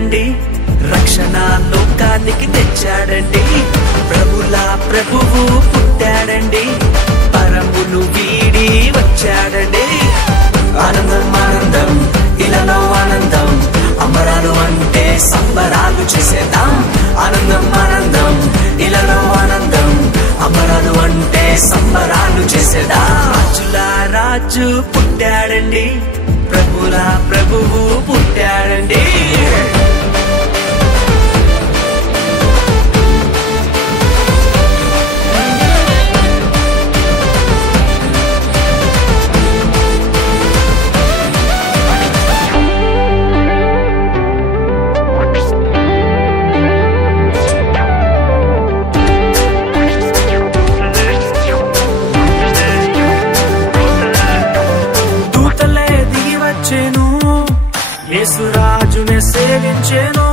పుట్టాడండి, రక్షణ లోకానికి తెచ్చాడండి. ప్రభులా ప్రభువు పుట్టాడండి, పరమును వీడి వచ్చాడండి. ఆనందం ఆనందం ఇలాలో ఆనందం, అమరాలు అంటే సంబరాలు చేసేద్దాం. ఆనందం ఆనందం ఇలాలో ఆనందం, అమరాలు అంటే సంబరాలు చేసేద్దాం. రాజులా రాజు పుట్టాడండి, ప్రభులా ప్రభువు పుట్టాడండి. యేసురాజునే సేవించెను,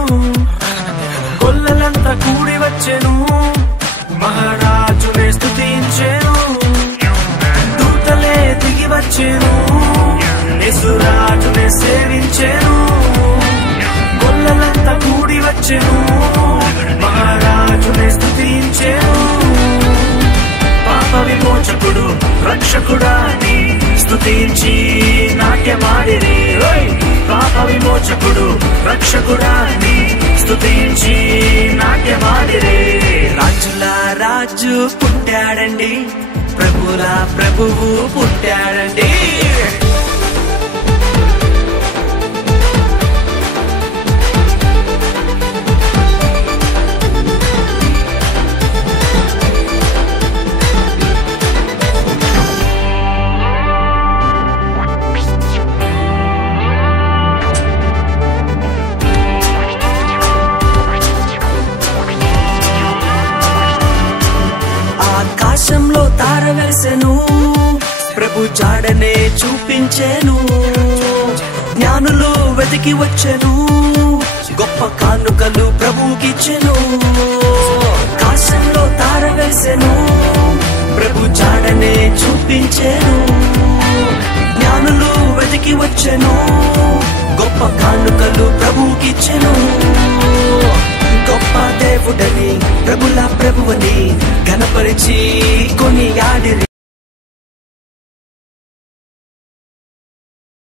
కొల్లలంతా కూడి వచ్చెను, మహారాజునే స్తుతించెను. దూతలే దిగి వచ్చెను, యేసురాజునే సేవించెను, కొల్లలంతా కూడి వచ్చెను, మహారాజునే స్తుతించెను. పాప విమోచకుడు రక్షకుడాని స్తుతించి నాట్యమాడిరి. పాప విమోచకుడు రక్షకుడాని స్తుతించి నాట్యమాడిరి. రాజులా రాజు పుట్టాడండి, ప్రభులా ప్రభువు పుట్టాడండి. ఆకాశంలో తార వెలిసెను, ప్రభు జాడనే చూపించెను. జ్ఞానులు వెతికి వచ్చెను, గొప్ప కానుకలు ప్రభుకిచ్చెను. ఆకాశంలో తార వెలిసెను, ప్రభు జాడనే చూపించెను. జ్ఞానులు వెతికి వచ్చెను, గొప్ప కానుకలు ప్రభుకిచ్చెను. గొప్ప దేవుడని ప్రభులా ప్రభువని గణపరిచి కొనియాడిరి.